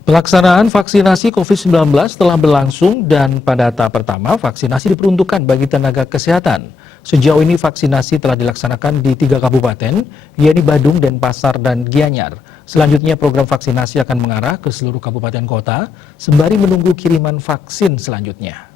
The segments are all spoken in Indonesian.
Pelaksanaan vaksinasi COVID-19 telah berlangsung dan pada tahap pertama vaksinasi diperuntukkan bagi tenaga kesehatan. Sejauh ini vaksinasi telah dilaksanakan di 3 kabupaten, yakni Badung, Denpasar, dan Gianyar. Selanjutnya program vaksinasi akan mengarah ke seluruh kabupaten kota sembari menunggu kiriman vaksin selanjutnya.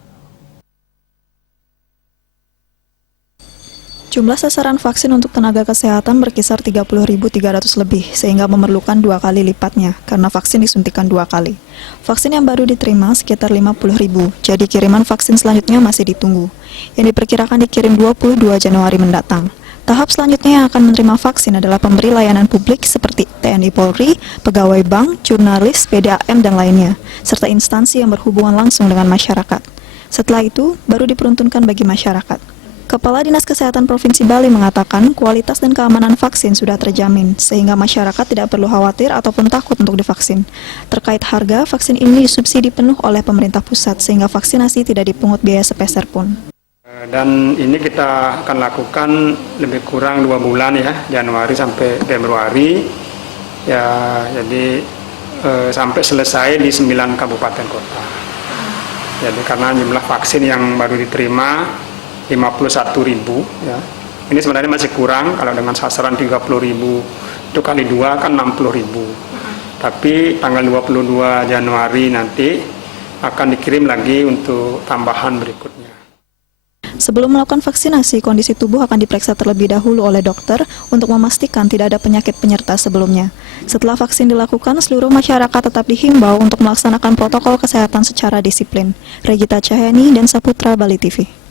Jumlah sasaran vaksin untuk tenaga kesehatan berkisar 30.300 lebih, sehingga memerlukan 2 kali lipatnya, karena vaksin disuntikan 2 kali. Vaksin yang baru diterima sekitar 50.000, jadi kiriman vaksin selanjutnya masih ditunggu, yang diperkirakan dikirim 22 Januari mendatang. Tahap selanjutnya yang akan menerima vaksin adalah pemberi layanan publik seperti TNI Polri, pegawai bank, jurnalis, PDAM, dan lainnya, serta instansi yang berhubungan langsung dengan masyarakat. Setelah itu, baru diperuntukkan bagi masyarakat. Kepala Dinas Kesehatan Provinsi Bali mengatakan kualitas dan keamanan vaksin sudah terjamin, sehingga masyarakat tidak perlu khawatir ataupun takut untuk divaksin. Terkait harga, vaksin ini disubsidi penuh oleh pemerintah pusat, sehingga vaksinasi tidak dipungut biaya sepeser pun. Dan ini kita akan lakukan lebih kurang 2 bulan ya, Januari sampai Februari. Ya, jadi sampai selesai di 9 kabupaten kota. Jadi karena jumlah vaksin yang baru diterima 51.000 ya. Ini sebenarnya masih kurang, kalau dengan sasaran 30.000 itu kali 2 kan 60.000. Tapi tanggal 22 Januari nanti akan dikirim lagi untuk tambahan berikutnya. Sebelum melakukan vaksinasi, kondisi tubuh akan diperiksa terlebih dahulu oleh dokter untuk memastikan tidak ada penyakit penyerta sebelumnya. Setelah vaksin dilakukan, seluruh masyarakat tetap dihimbau untuk melaksanakan protokol kesehatan secara disiplin. Regita Cahyani dan Saputra, Bali TV.